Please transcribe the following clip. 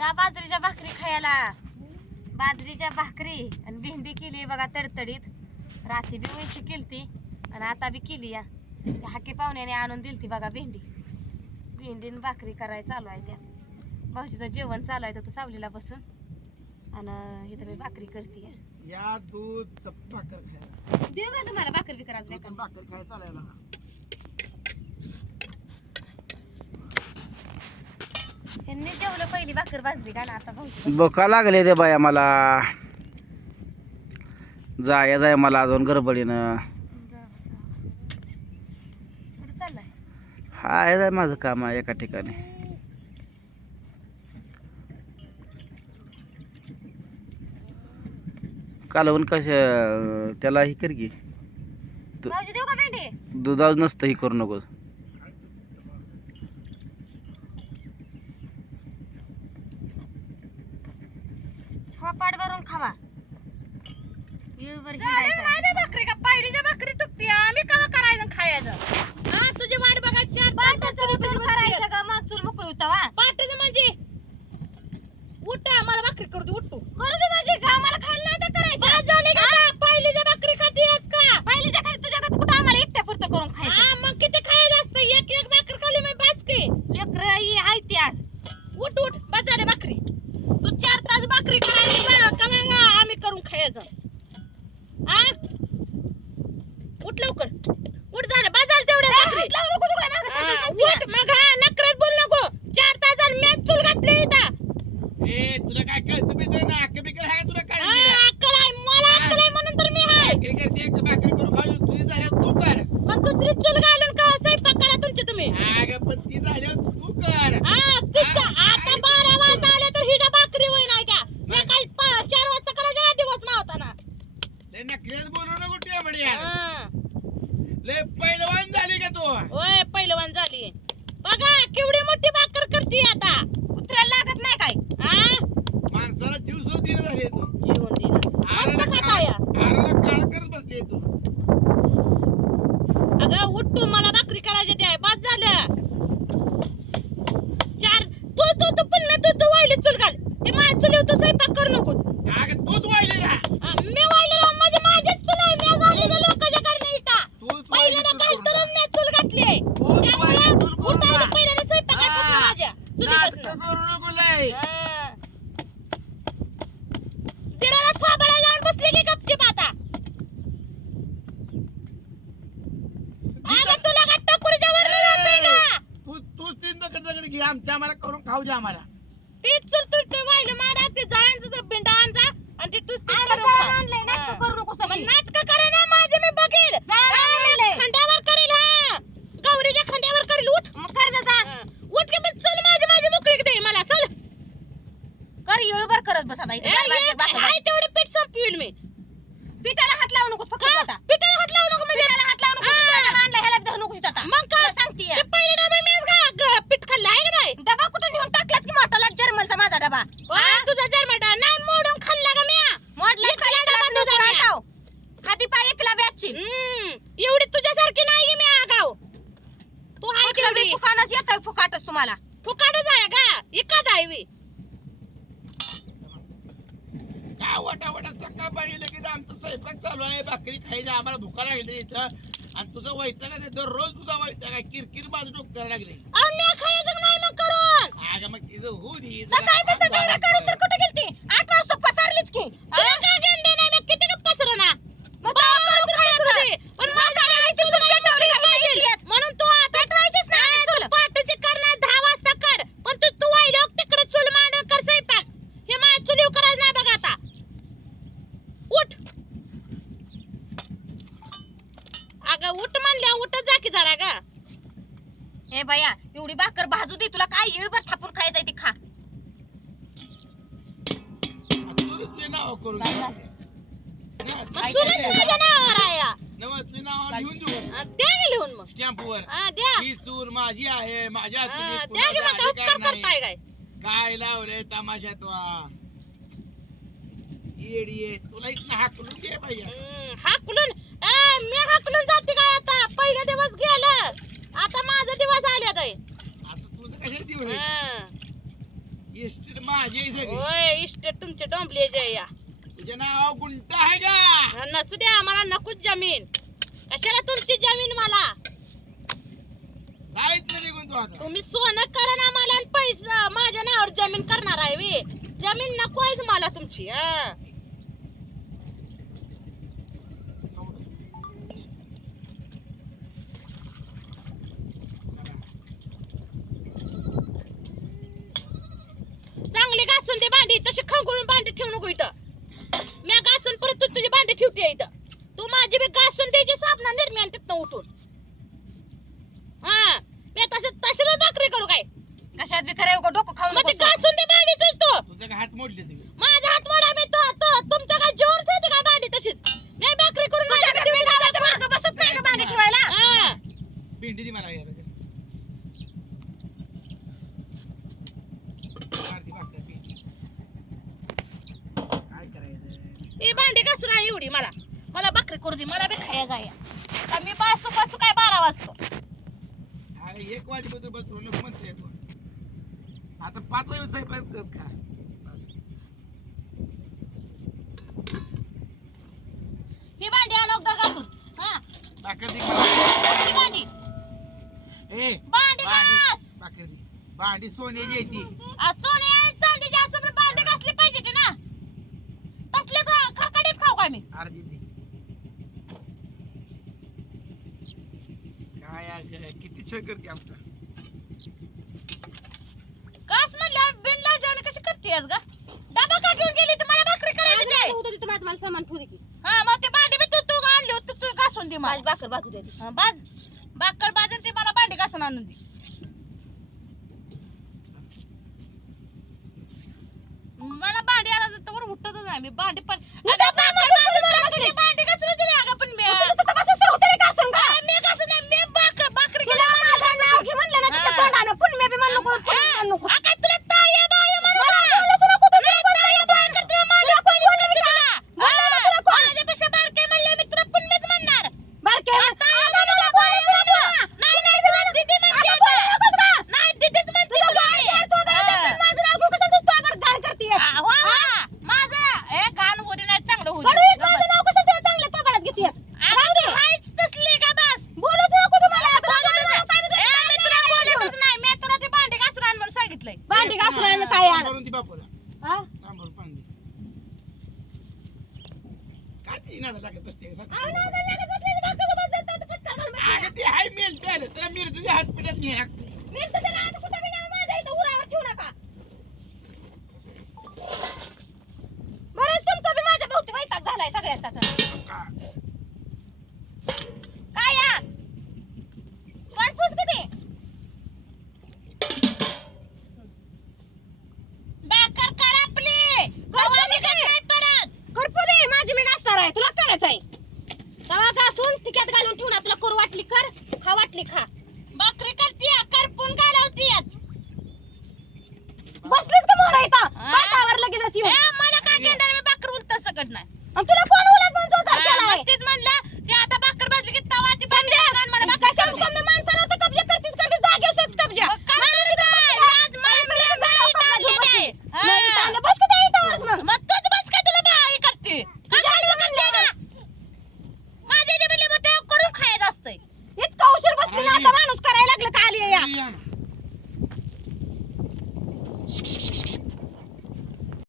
या बाजरीच्या भाकरी खायला. बाजरीच्या भाकरी आणि भेंडी केली बघा तडतडीत. रात्री बी वैशी केलती आणि आता बी केली या. हाके पाहुण्याने आणून दिलती बघा भेंडी. भेंडी आणि भाकरी करायला चालू आहे त्या. भाऊजीचं जेवण चालू आहे तर सावलीला बसून. आणि इथं मी भाकरी करते. या दूध भाकर खायला. देऊ का तुम्हाला? भाकरी बी करायचं भाकर खायला चालायला. यांनी जेवलं पहिली भाकर भाजली का ना आता बोका लागले ते बाया मला? जाया जाय मला अजून गडबडीनं. चाललाय? हाय जाय माझं काम आहे एका ठिकाणी. कालवण कश त्याला ही कर की. तू- भाऊजी देऊ का भेंडी? दुधाच नसतं ही करू नकोस. வரைக்கும் स्वयंपाक करू नकोस. अगं तूच वाहिली रा. मी वाहिली राव माझी माझीच चूल आहे. मी झालेलं लोकांच्या घरनं इटा तूच पहिल्यानं वाहिली घालतोच मी चूल घातली. आहे तूच वाहिली त्यामुळं चूल करून उठायला खा. पहिल्यानं स्वयंपाकात बसणं हा. माझ्या नाटकं चुलीपासनं करू नको लय. तिला थोबाडा लावून बसली की गपचीप आता. अगं तुला का टकुरीच्या वरनं जातंय का? तू तूच तीन दगड दगड घे. आमच्या आम्हाला करून खाऊ दे आम्हाला तीच चूल तू ते वाहिलं मारा ते जळांचं तो बिंडा आणजा आणि ते तूच तीच आम्ही करून जळण खा. आणलंय, नाटकं हा. करू नकोस मग तशी. नाटकं करा ना माझे मी बघेल जळण हा, आणलंय. खंड्यावर करेल हा गौरीच्या खंड्यावर करेल उठ मग कर जा, जा. हा. उठ की बस चल माझी माझी मोकळी दे मला चल कर इळभर करत बस आता इथे. ए, काय ये, माझे बाकं हाय तेवढे पीठ संपवील मी पिठाला हात लावू नको फक्त का? आता पिठाला हात लावू नको म्हणजे पिठाला हात लावू नको हा. दुसऱ्याला आणलं ह्याला धरू नको आता मग का तुला सांगते ते पहिले डबे मीच गा- ग- पीठ खाल्लं आहे का नाही डबा कुठं नेऊन टाकलाच की मोठाला जर्मलचा माझा डबा वा, तुझा जन्मटा नाही मोडून खाल्ला का म्या मोडला इकडे डबा तुझा म्या. हाती पाय एकला बॅचची हम्म, एवढी तुझ्यासारखी नाही मी आगाव तू हाय तेवढी फुकानच येत फुकाटच तुम्हाला. फुकाटच आहे का एखाद आहे वी. काय वटा वटा सकाळ पाणी लगेच आमचा स्वयंपाक चालू आहे. भाकरी खायला आम्हाला भुका लागली इथं. आणि तुझं वैताग आहे दररोज तुझा वैताग आहे. किरकिर बाजू डोक करायला लागली अहो, म्या खायचं नाही मग करून. अगं मग तिचं होऊ दे. सकाळी कसं जरा. गौरा काढून तर कुठे गेलती आठ वाजता पसारलीच की तुला काय गंडे नाही मी किती का पसरना मग तो करून खायचं. पण माझ्या घरी तुझं पेटवली पाहिजे. म्हणून तू आता पेटवायचीच नाही ए, तू पहाटेची करणार दहा वाजता कर पण तू तू वाहिलं तिकडे चूल मांड कर स्वयंपाक हे माझ्या चुलीव करायचं नाही बघ आता उठ अगं उठ म्हणल्या उठत जा की जरा ग हे बाया एवढी भाकर भाजू दे तुला काय येळभर थापून खायचंय ती खा तुझं तुझे नाव करू काय घे. झालं? ना, मग काय चुलीच करायचं? माझ्या नावावर तुझे नाव हा, लिहून मग हा द्या. ही चूर माझी आहे माझ्या हा, चुलीत द्या की कुणाचा मग अधिकार उपकार नाही. करताय काय? काय लावलंय तमाशात वा? येडी तुला इथं हाकलून दे पाहिजे हम्म, हाकलून. ए, मी हाकलून जाते काय आता? पहिला दिवस गेलं. आता माझा दिवस आले काय आता तुझं कशाला दिवस आहे? इस्टेट माझी आहे सगळी. होय इस्टेट तुमचे डोंबले जे या तुझ्या नाव गुंट आहे का? नसू द्या मला नकोच जमीन. कशाला तुमची जमीन मला? जायच नाही निघून तू आता. तुम्ही सोनं करा ना मला आणि पैसा. माझ्या नावावर जमीन करणार आहे वे. जमीन नको आहे मला तुमची हा. घासून दे भांडी तशी खंगुळून भांडी ठेवू नको इथं. मी घासून परत तू तुझी भांडी ठेवते इथं. तू माझी बी घासून द्यायची साबणा निर्म्यान तिथनं उठून. हा मी तसं तशीच भाकरी करू काय? कशात बी खरं उगा डोकं खाऊ मग ते घासून दे भांडी तुझ तो. तुझं का हात मोडले तुम्ही? माझा हात मोडा मी तो तो तुमच्या काय जोर ठेवते काय भांडी तशीच? नाही भाकरी करून माझ्या बसत नाही का भांडी ठेवायला. भेंडी दी मला यार मारती भाकर ती. काय करायचं ही घासून आहे एवढी मला. मला भाकरी करू दे मला बी खाया आता मी काय बारा वाजतो? अरे एक वाजेपर्यंत बसलो नको म्हणते तू. आता पाच. ही भांडी आणू एकदा घासून? हा? भाकर दी. मला. ही भांडी? ए भांडी घास. भाकर दी. भांडी सोन्याची आहे ती. आ, सोने आणि चांदीची असं पण भांडी घासली पाहिजे ते ना तसले ग- मी अर्जित दी काय यार, काय- किती छळ करते आमचा. कास कशी करतेस ग? डबा का घेऊन गेली तर मला भाकरी करायची आहे. मला सामान ठेवू दे हा मग ते भांडी बी तू तू आणली होती तू घासून दे मला. माझी भाकर बाजू दे. हा, बाज भाकर बाजून ते मला भांडी घासून आणून दे. मला भांडी आला तर उठतच नाही मी. भांडी पण अगं, भाकर बाजून टाकली, ती भांडी घासून दिली अगं पण मी हा, मी घासून नाही, मी भाकर- भाकरी केली माझ्या हातानं. हा. हा, काय तुला ताया बाया म्हणू का? नाही, ताया बाया करते ना, माझ्या कोणी म्हणते तुला? हा. माझ्यापेक्षा बारके म्हणले मी तुला पुण्यच म्हणणार ताया म्हणू का, बाया म्हणू? नाही, नाही, तुला दीदी म्हणते आता. नाही, दीदीच म्हणते तुला मी. हा. हा, हो, हा. माझं हे घाण होऊ दे, नाही चांगलं होऊ दे. अगं, ती हायच तसली का बस? ए, मी तुला बोलतच नाही. मी तुला ती भांडी घासून आण म्हणून सांगितलंय भांडी घासून आणलं काय आण भरून ती बापूला हा? तांबूळ पाणी दे. काय ती नादाला लागत बसते का सारखं? अगं ते हाय मेल्ट आलं त्याला मिरचीच्या हात पिठात घे लागते बरंच तुमचा बी माझ्या भोवती वैताग झालाय सगळ्यांचा का? काय या कन्फ्यूज किती भाकर कर आपली कवा निघत नाही परत करपू दे माझी मी घासणार आहे तुला करायचं आहे तवा घासून तिक्यात घालून ठेवून तुला करू वाटली कर खा वाटली खा भाकरी करती करपून घालवती बसलीच का मोरा इथं हा? मला काय केलं? मी भाकर उलट सकट नाही आणि तुला